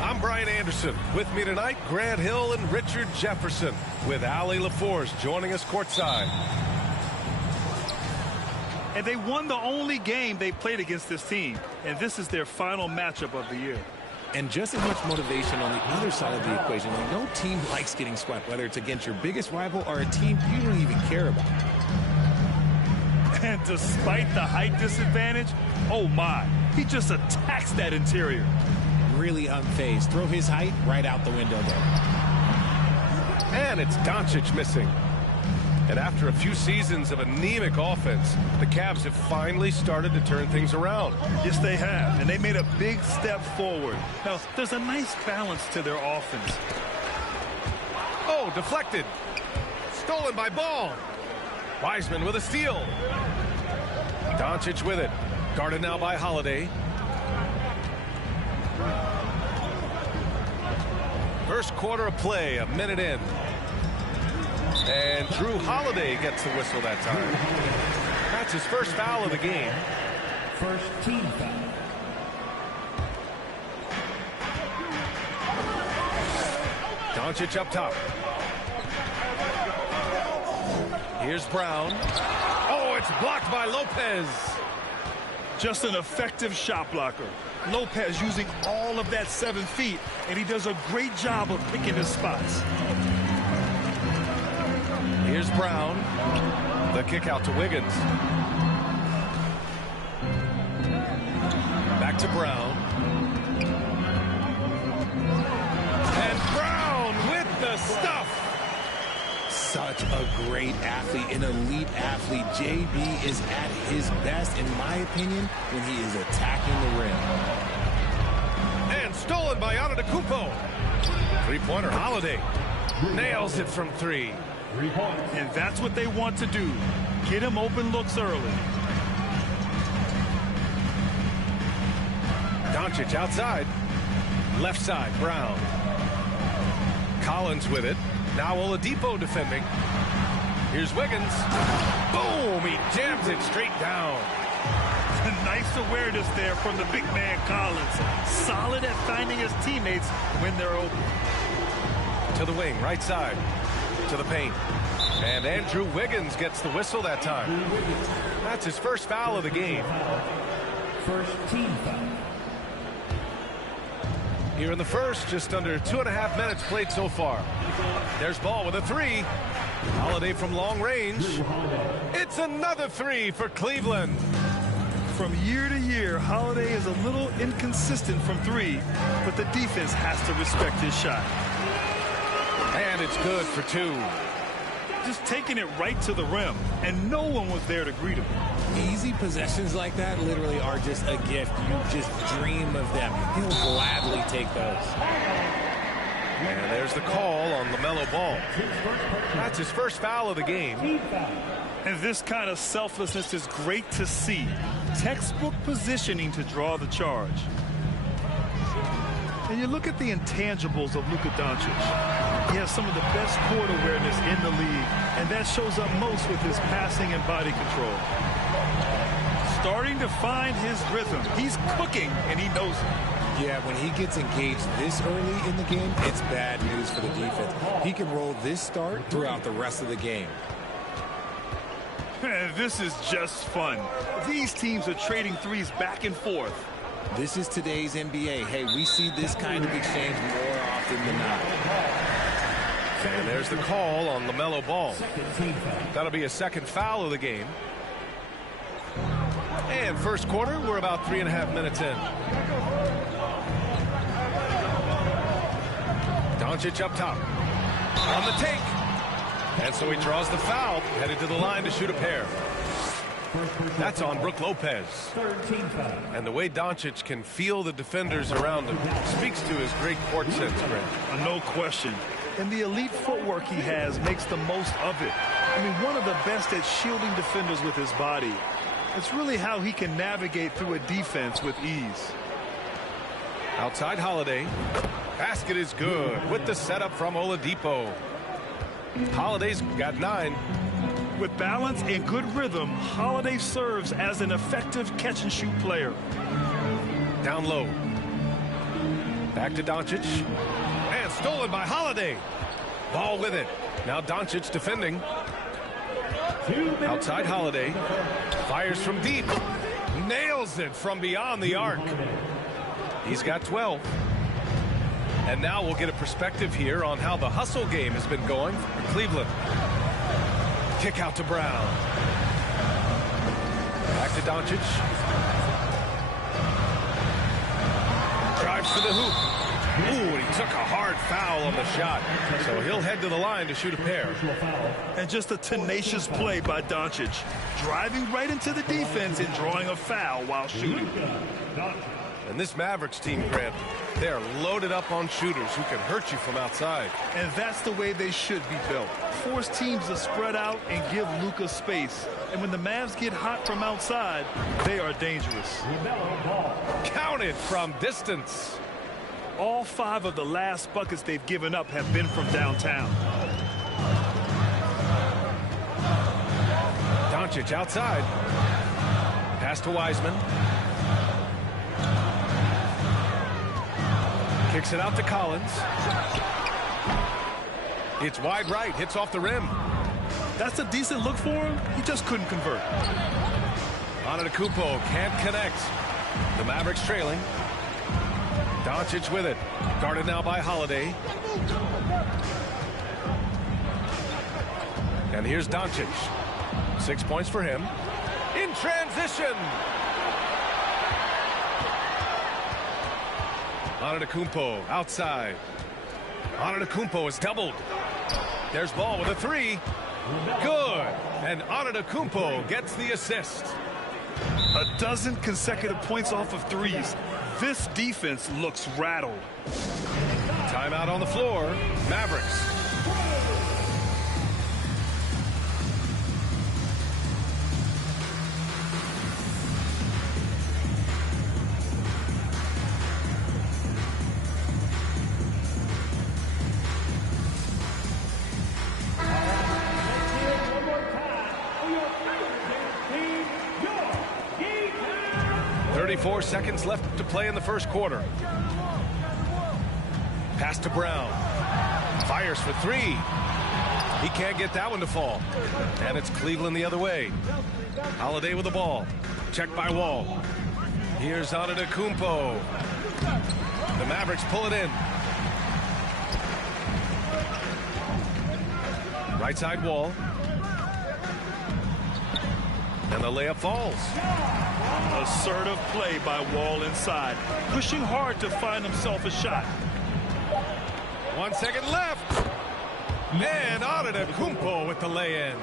I'm Brian Anderson. With me tonight, Grant Hill and Richard Jefferson, with Allie LaForce joining us courtside. And they won the only game they played against this team. And this is their final matchup of the year. And just as much motivation on the other side of the equation. Like, no team likes getting swept, whether it's against your biggest rival or a team you don't even care about. And despite the height disadvantage, oh my, he just attacks that interior. Really unfazed. Throw his height right out the window there. And it's Doncic missing. And after a few seasons of anemic offense, the Cavs have finally started to turn things around. Yes, they have. And they made a big step forward. Now, there's a nice balance to their offense. Oh, deflected. Stolen by Ball. Wiseman with a steal. Doncic with it. Guarded now by Holiday. First quarter of play, a minute in. And Drew Holiday gets the whistle that time. That's his first foul of the game. First team foul. Doncic up top. Here's Brown. Oh, it's blocked by Lopez. Just an effective shot blocker. Lopez using all of that 7 feet, and he does a great job of picking his spots. Here's Brown. The kick out to Wiggins. Back to Brown. And Brown with the stuff. Such a great athlete, an elite athlete. JB is at his best, in my opinion, when he is attacking the rim. And stolen by Antetokounmpo. Three-pointer Holiday. Nails it from three. And that's what they want to do. Get him open looks early. Doncic outside. Left side, Brown. Collins with it. Now Oladipo defending. Here's Wiggins. Boom! He jams it straight down. Nice awareness there from the big man Collins. Solid at finding his teammates when they're open. To the wing, right side. To the paint. And Andrew Wiggins gets the whistle that time. That's his first foul of the game. First team foul. Here in the first, just under 2.5 minutes played so far. There's Ball with a three. Holiday from long range. It's another three for Cleveland. From year to year, Holiday is a little inconsistent from three, but the defense has to respect his shot. And it's good for two. Just taking it right to the rim, and no one was there to greet him. Easy possessions like that literally are just a gift. You just dream of them. He'll gladly take those. And there's the call on LaMelo Ball. That's his first foul of the game. And this kind of selflessness is great to see. Textbook positioning to draw the charge. And you look at the intangibles of Luka Doncic. He has some of the best court awareness in the league, and that shows up most with his passing and body control. Starting to find his rhythm. He's cooking, and he knows it. Yeah, when he gets engaged this early in the game, it's bad news for the defense. He can roll this start throughout the rest of the game. Man, this is just fun. These teams are trading threes back and forth. This is today's NBA. Hey, we see this kind of exchange more often than not. And there's the call on LaMelo Ball. That'll be a second foul of the game. And first quarter, we're about 3.5 minutes in. Doncic up top. On the take. And so he draws the foul, headed to the line to shoot a pair. That's on Brook Lopez. And the way Doncic can feel the defenders around him speaks to his great court sense, Grant. No question. And the elite footwork he has makes the most of it. I mean, one of the best at shielding defenders with his body. It's really how he can navigate through a defense with ease. Outside Holiday. Basket is good with the setup from Oladipo. Holiday's got 9. With balance and good rhythm, Holiday serves as an effective catch-and-shoot player. Down low. Back to Doncic. And stolen by Holiday. Ball with it. Now Doncic defending. Outside Holiday. Fires from deep. Nails it from beyond the arc. He's got 12. And now we'll get a perspective here on how the hustle game has been going for Cleveland. Kick out to Brown. Back to Doncic. Drives to the hoop. Ooh, and he took a hard foul on the shot. So he'll head to the line to shoot a pair. And just a tenacious play by Doncic. Driving right into the defense and drawing a foul while shooting. And this Mavericks team, Grant, they are loaded up on shooters who can hurt you from outside. And that's the way they should be built. Force teams to spread out and give Luka space. And when the Mavs get hot from outside, they are dangerous. Counted from distance. All 5 of the last buckets they've given up have been from downtown. Doncic outside. Pass to Wiseman. Kicks it out to Collins. It's wide right. Hits off the rim. That's a decent look for him. He just couldn't convert. Antetokounmpo can't connect. The Mavericks trailing. Doncic with it. Guarded now by Holiday. And here's Doncic. 6 points for him. In transition. Antetokounmpo outside. Antetokounmpo is doubled. There's Ball with a 3. Good. And Antetokounmpo gets the assist. A dozen consecutive points off of threes. This defense looks rattled. Timeout on the floor. Mavericks. Seconds left to play in the first quarter. Pass to Brown. Fires for 3. He can't get that one to fall. And it's Cleveland the other way. Holiday with the ball. Checked by Wall. Here's Antetokounmpo. The Mavericks pull it in. Right side Wall. And the layup falls. Assertive play by Wall inside. Pushing hard to find himself a shot. 1 second left. And Antetokounmpo with the lay-in.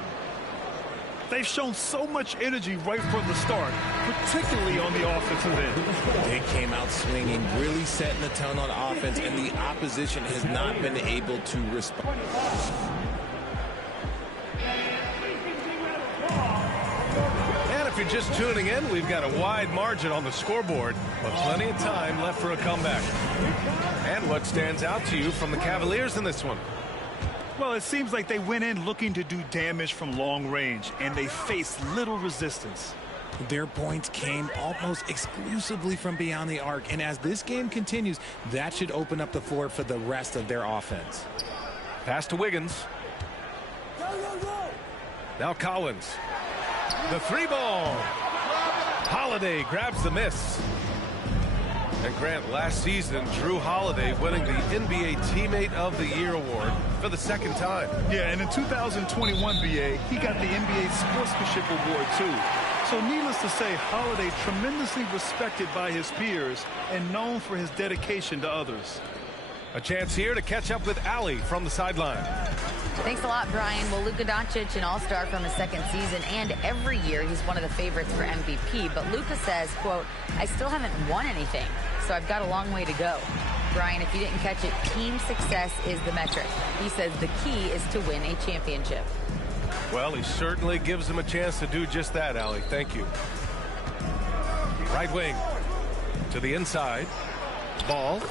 They've shown so much energy right from the start, particularly on the offensive end. They came out swinging, really setting the tone on offense, and the opposition has not been able to respond. If you're just tuning in, we've got a wide margin on the scoreboard, but plenty of time left for a comeback. And what stands out to you from the Cavaliers in this one? Well, it seems like they went in looking to do damage from long range, and they faced little resistance. Their points came almost exclusively from beyond the arc, and as this game continues, that should open up the floor for the rest of their offense. Pass to Wiggins. Now Collins. The three ball. Holiday grabs the miss. And Grant, last season, Drew Holiday winning the NBA Teammate of the Year award for the second time. Yeah, and in 2021, BA, he got the NBA Sportsmanship Award, too. So needless to say, Holiday tremendously respected by his peers and known for his dedication to others. A chance here to catch up with Allie from the sideline. Thanks a lot, Brian. Well, Luka Doncic, an all-star from his second season, and every year he's one of the favorites for MVP. But Luka says, quote, I still haven't won anything, so I've got a long way to go. Brian, if you didn't catch it, team success is the metric. He says the key is to win a championship. Well, he certainly gives him a chance to do just that, Allie. Thank you. Right wing to the inside. Ball.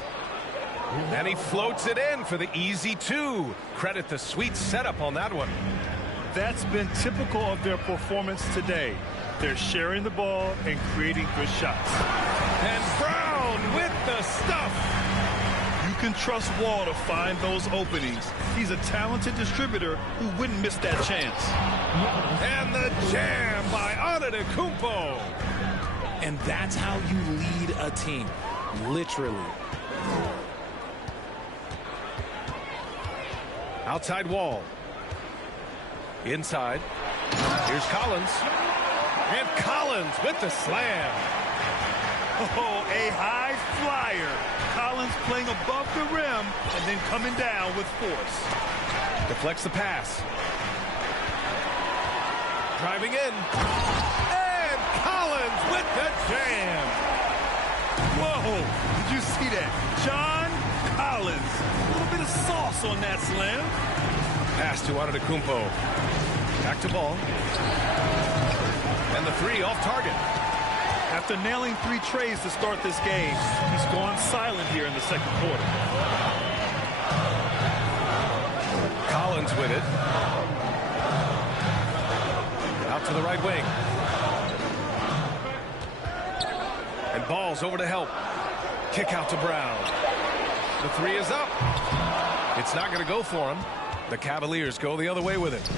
And he floats it in for the easy two. Credit the sweet setup on that one. That's been typical of their performance today. They're sharing the ball and creating good shots. And Brown with the stuff. You can trust Wall to find those openings. He's a talented distributor who wouldn't miss that chance. And the jam by Antetokounmpo. And that's how you lead a team, literally. Outside Wall. Inside. Here's Collins. And Collins with the slam. Oh, a high flyer. Collins playing above the rim and then coming down with force. Deflects the pass. Driving in. And Collins with the jam. Whoa, did you see that? John Collins. A little bit of sauce on that slam. Pass to Antetokounmpo. Back to Ball. And the three off target. After nailing 3 trays to start this game, he's gone silent here in the second quarter. Collins with it. Out to the right wing. And Ball's over to help. Kick out to Brown. The three is up. It's not going to go for him. The Cavaliers go the other way with it.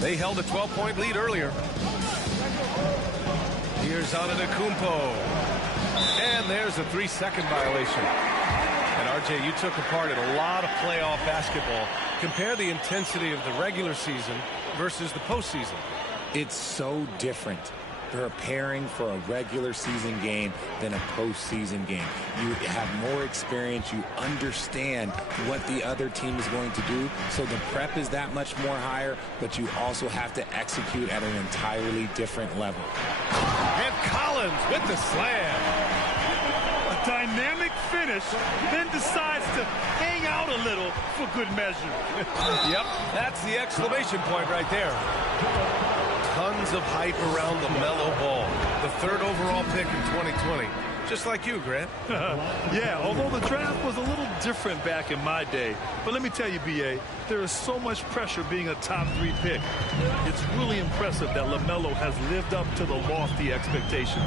They held a 12-point lead earlier. Here's Antetokounmpo. And there's a 3-second violation. And RJ, you took a part in a lot of playoff basketball. Compare the intensity of the regular season versus the postseason. It's so different preparing for a regular season game than a postseason game. You have more experience. You understand what the other team is going to do. So the prep is that much more higher, but you also have to execute at an entirely different level. And Collins with the slam. A dynamic finish, then decides to hang out a little for good measure. Yep, that's the exclamation point right there. Tons of hype around the Melo Ball, the 3rd overall pick in 2020. Just like you, Grant. Yeah, although the draft was a little different back in my day. But let me tell you, B.A., there is so much pressure being a top 3 pick. It's really impressive that LaMelo has lived up to the lofty expectations.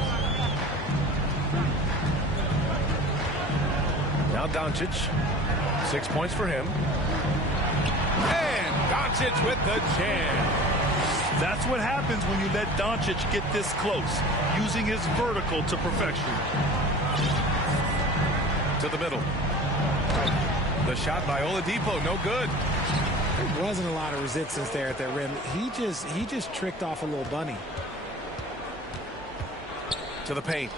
Now Doncic. 6 points for him. And Doncic with the jam. That's what happens when you let Doncic get this close, using his vertical to perfection. To the middle. The shot by Oladipo, no good. There wasn't a lot of resistance there at the rim. He just tricked off a little bunny. To the paint.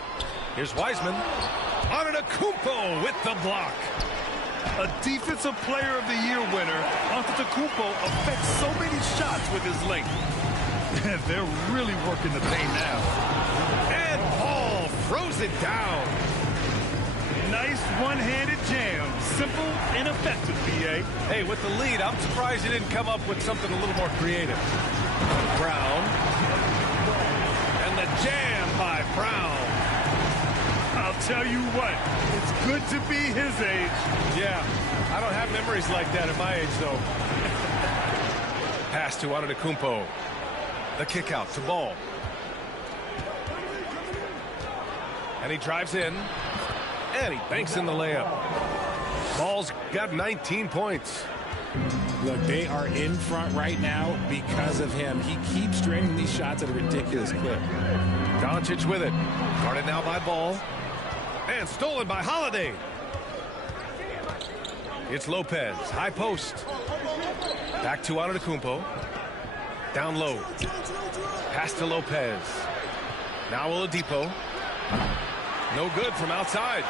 Here's Wiseman. Antetokounmpo with the block. A Defensive Player of the Year winner, Antetokounmpo affects so many shots with his length. They're really working the paint now. And Paul throws it down. Nice one-handed jam. Simple and effective, B.A. Hey, with the lead, I'm surprised he didn't come up with something a little more creative. Brown. And the jam by Brown. I'll tell you what, it's good to be his age. Yeah, I don't have memories like that at my age, though. Pass to Antetokounmpo. The kick out to Ball. And he drives in. And he banks in the layup. Ball's got 19 points. Look, they are in front right now because of him. He keeps draining these shots at a ridiculous clip. Doncic with it. Guarded now by Ball. And stolen by Holiday. It's Lopez. High post. Back to Antetokounmpo. Down low. Pass to Lopez. Now Oladipo. No good from outside.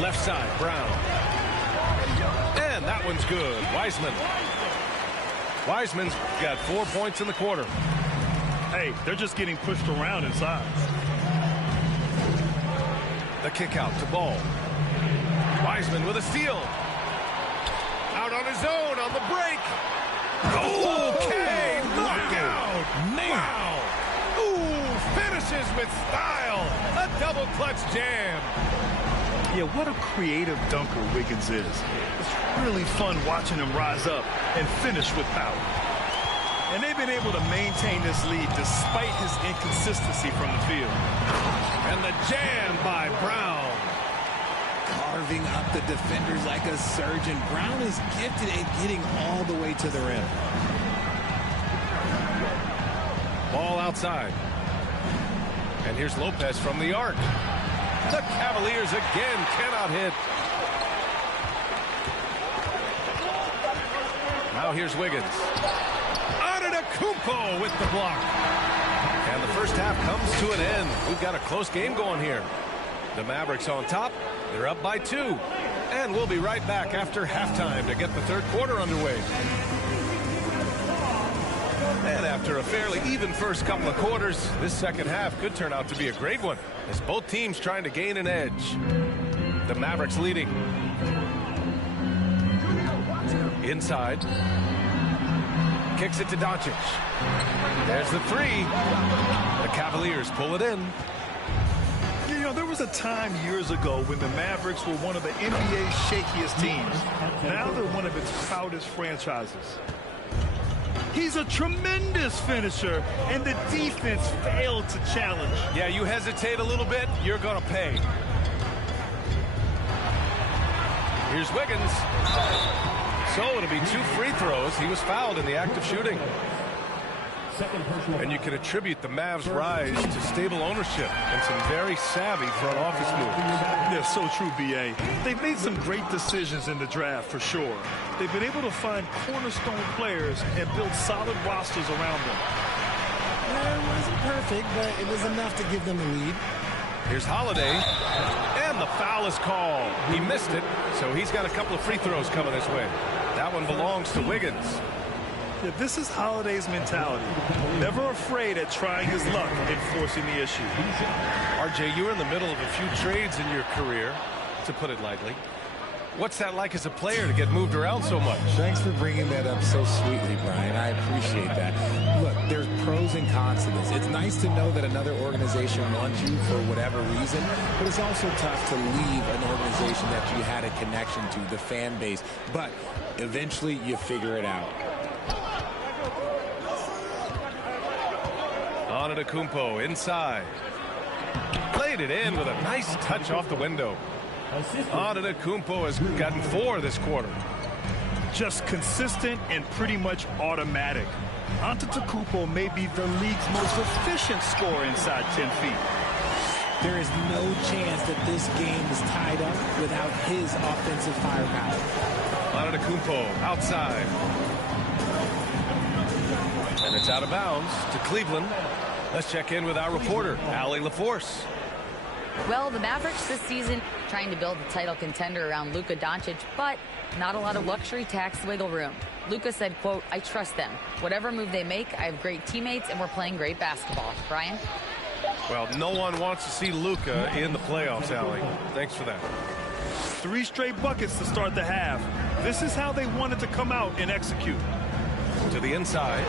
Left side, Brown. And that one's good. Wiseman's got 4 points in the quarter. Hey, they're just getting pushed around inside. The kick out to Ball. Wiseman with a steal. Out on his own on the break. Okay, knockout. Wow. Ooh, finishes with style. A double clutch jam. Yeah, what a creative dunker Wiggins is. It's really fun watching him rise up and finish with power. And they've been able to maintain this lead despite his inconsistency from the field. And the jam by Brown. Carving up the defenders like a surgeon. Brown is gifted at getting all the way to the rim. Ball outside. And here's Lopez from the arc. The Cavaliers again cannot hit. Now here's Wiggins. Antetokounmpo with the block. And the first half comes to an end. We've got a close game going here. The Mavericks on top. They're up by 2. And we'll be right back after halftime to get the third quarter underway. And after a fairly even first couple of quarters, this second half could turn out to be a great one, as both teams trying to gain an edge. The Mavericks leading. Inside. Kicks it to Doncic. There's the three. The Cavaliers pull it in. You know, there was a time years ago when the Mavericks were one of the NBA's shakiest teams. Now they're one of its proudest franchises. He's a tremendous finisher, and the defense failed to challenge. Yeah, you hesitate a little bit, you're going to pay. Here's Wiggins. So it'll be 2 free throws. He was fouled in the act of shooting. And you can attribute the Mavs' rise to stable ownership and some very savvy front office moves. They're so true, B.A. They've made some great decisions in the draft, for sure. They've been able to find cornerstone players and build solid rosters around them. It wasn't perfect, but it was enough to give them a lead. Here's Holiday. And the foul is called. He missed it, so he's got a couple of free throws coming his way. That one belongs to Wiggins. Yeah, this is Holiday's mentality. Never afraid at trying his luck and forcing the issue. RJ, you were in the middle of a few trades in your career, to put it lightly. What's that like as a player to get moved around so much? Thanks for bringing that up so sweetly, Brian. I appreciate that. Look, there's pros and cons to this. It's nice to know that another organization wants you for whatever reason, but it's also tough to leave an organization that you had a connection to, the fan base. But eventually you figure it out. Antetokounmpo inside. Played it in with a nice touch off the window. Antetokounmpo has gotten 4 this quarter. Just consistent and pretty much automatic. Antetokounmpo may be the league's most efficient scorer inside 10 feet. There is no chance that this game is tied up without his offensive firepower. Antetokounmpo outside. And it's out of bounds to Cleveland. Let's check in with our reporter, Allie LaForce. Well, the Mavericks this season trying to build a title contender around Luka Doncic, but not a lot of luxury tax wiggle room. Luka said, quote, "I trust them. Whatever move they make, I have great teammates and we're playing great basketball." Brian? Well, no one wants to see Luka in the playoffs, Allie. Thanks for that. 3 straight buckets to start the half. This is how they wanted to come out and execute. To the inside.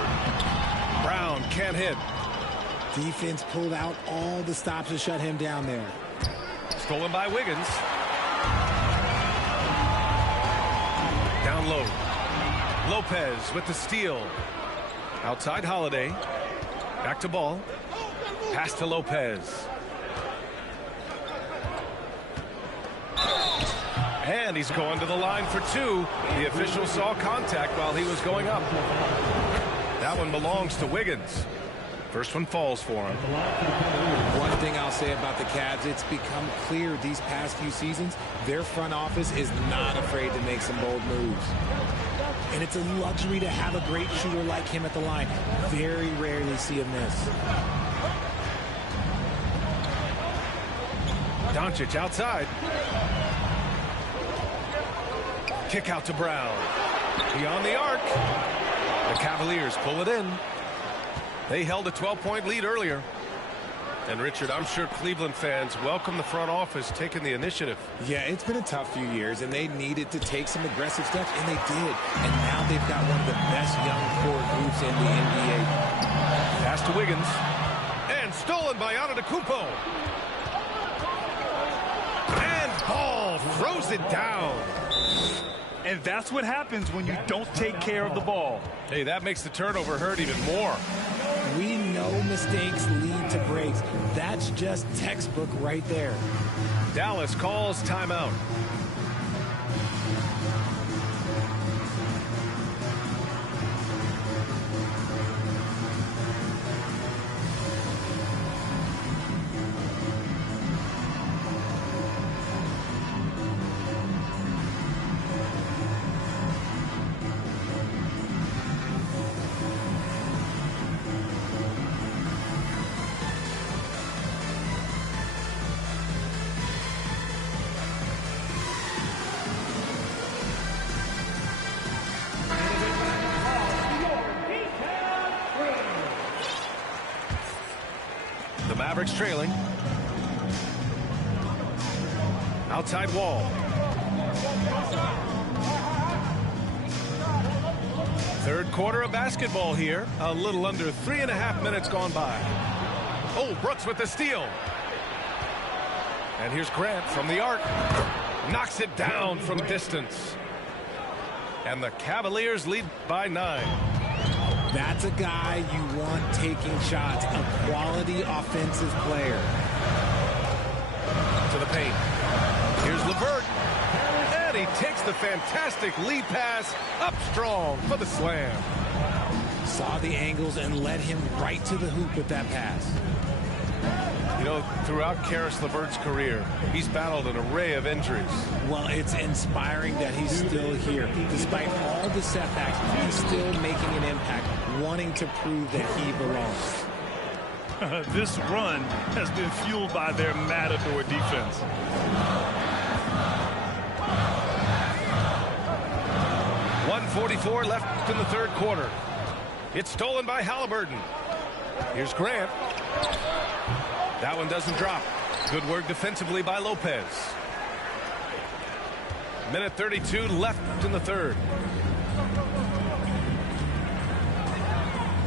Brown can't hit. Defense pulled out all the stops to shut him down there. Stolen by Wiggins. Down low. Lopez with the steal. Outside Holiday. Back to Ball. Pass to Lopez. And he's going to the line for two. The official saw contact while he was going up. That one belongs to Wiggins. First one falls for him. One thing I'll say about the Cavs, it's become clear these past few seasons, their front office is not afraid to make some bold moves. And it's a luxury to have a great shooter like him at the line. Very rarely see him miss. Doncic outside. Kick out to Brown. Beyond the arc. The Cavaliers pull it in. They held a 12-point lead earlier. And Richard, I'm sure Cleveland fans welcome the front office taking the initiative. Yeah, it's been a tough few years, and they needed to take some aggressive steps, and they did. And now they've got one of the best young core groups in the NBA. Pass to Wiggins. And stolen by Antetokounmpo. And Ball throws it down. And that's what happens when you don't take care of the ball. Hey, that makes the turnover hurt even more. We know mistakes lead to breaks. That's just textbook right there. Dallas calls timeout. Mavericks trailing. Outside Wall. Third quarter of basketball here. A little under 3.5 minutes gone by. Oh, Brooks with the steal. And here's Grant from the arc. Knocks it down from distance. And the Cavaliers lead by 9. That's a guy you want taking shots, a quality offensive player. To the paint. Here's LeVert. And he takes the fantastic lead pass up strong for the slam. Saw the angles and led him right to the hoop with that pass. You know, throughout Caris LeVert's career, he's battled an array of injuries. Well, it's inspiring that he's still here. Despite all the setbacks, he's still making an impact, wanting to prove that he belongs. This run has been fueled by their Matador defense. .144 left in the third quarter. It's stolen by Halliburton. Here's Grant. That one doesn't drop. Good work defensively by Lopez. Minute 32 left in the third.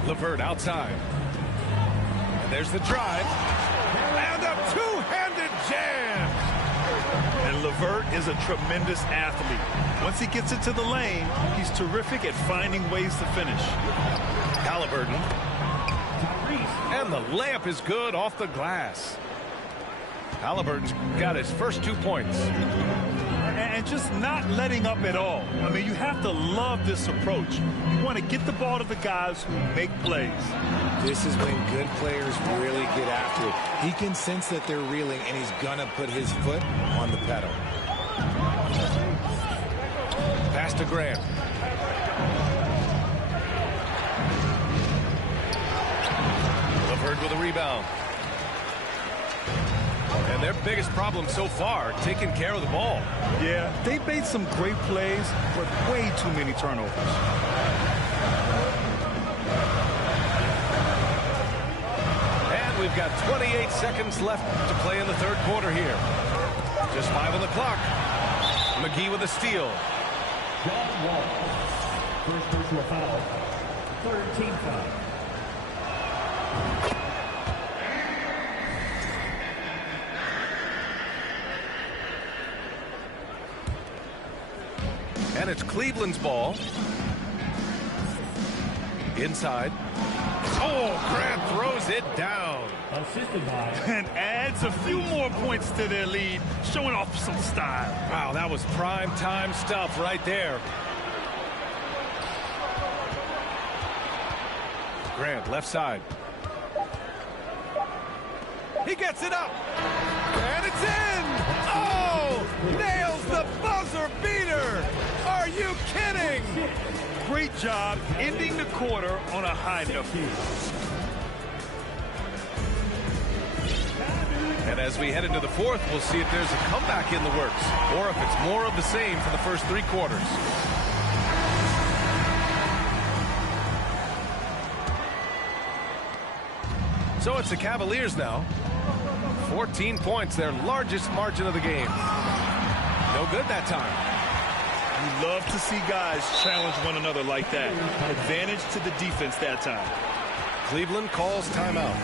LeVert outside. And there's the drive. And a two-handed jam. And LeVert is a tremendous athlete. Once he gets into the lane, he's terrific at finding ways to finish. Halliburton. And the layup is good off the glass. Halliburton's got his first 2 points. And just not letting up at all. I mean, you have to love this approach. You want to get the ball to the guys who make plays. This is when good players really get after it. He can sense that they're reeling, and he's going to put his foot on the pedal. Pass to Grant. LeVert with a rebound. And their biggest problem so far, taking care of the ball. Yeah, they made some great plays, but way too many turnovers. And we've got 28 seconds left to play in the third quarter here. Just 5 on the clock. McGee with a steal. John Wall. First personal foul. Third team foul. And it's Cleveland's ball. Inside. Oh, Grant throws it down. Assisted by. And adds a few more points to their lead, showing off some style. Wow, that was prime time stuff right there. Grant, left side. He gets it up. And it's in. Oh, nails the buzzer beater. Are you kidding? Great job ending the quarter on a high note. And as we head into the fourth, we'll see if there's a comeback in the works or if it's more of the same for the first three quarters. So it's the Cavaliers now. 14 points, their largest margin of the game. No good that time. You love to see guys challenge one another like that. Advantage to the defense that time. Cleveland calls timeout.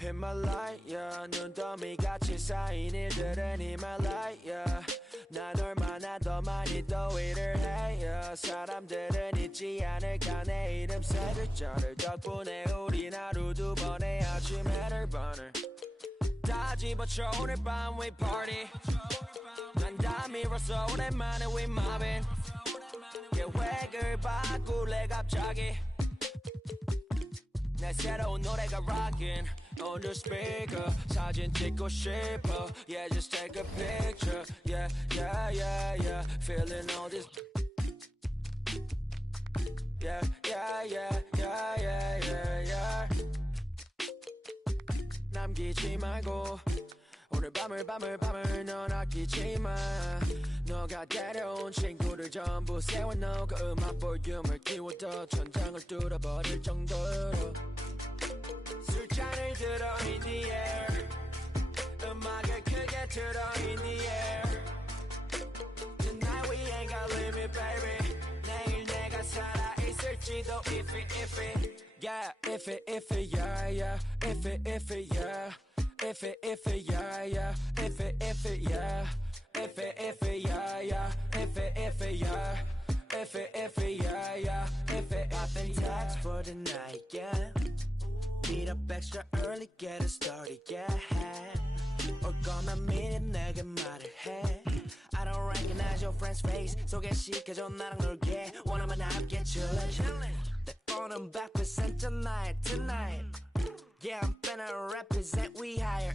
In my light, yeah. 눈더미 같이 쌓인 일들은 in my light, yeah. 난 얼마나 더 많이 더 일을 해, yeah. 사람들은 잊지 않을까 내 이름 세 글자를 덕분에 우린 하루 두 번의 아침 해를 번을 다 집어쳐 오늘 밤 we party 난 다 밀었어 오랜만에 we mobbing 계획을 바꿀래 갑자기 내 새로운 노래가 rockin' on the speaker 사진 찍고 싶어 yeah just take a picture yeah yeah yeah yeah feeling all this yeah yeah yeah yeah yeah yeah yeah 남기지 말고 오늘 밤을 넌 아끼지 마 너가 데려온 친구들 전부 세워놓고 음악 볼륨을 키워둬 천장을 뚫어버릴 정도로 할지도 if it yeah if it yeah yeah if it yeah if it yeah yeah if it yeah if it yeah yeah if it yeah if it yeah yeah if it popping tags for the night yeah meet up extra early get it started yeah 올 거면 미리 내게 말을 해 I don't recognize your friend's face 소개시켜줘 나랑 놀게 원하면 함께 chillin' 내 폰은 100% tonight yeah I'm finna represent we higher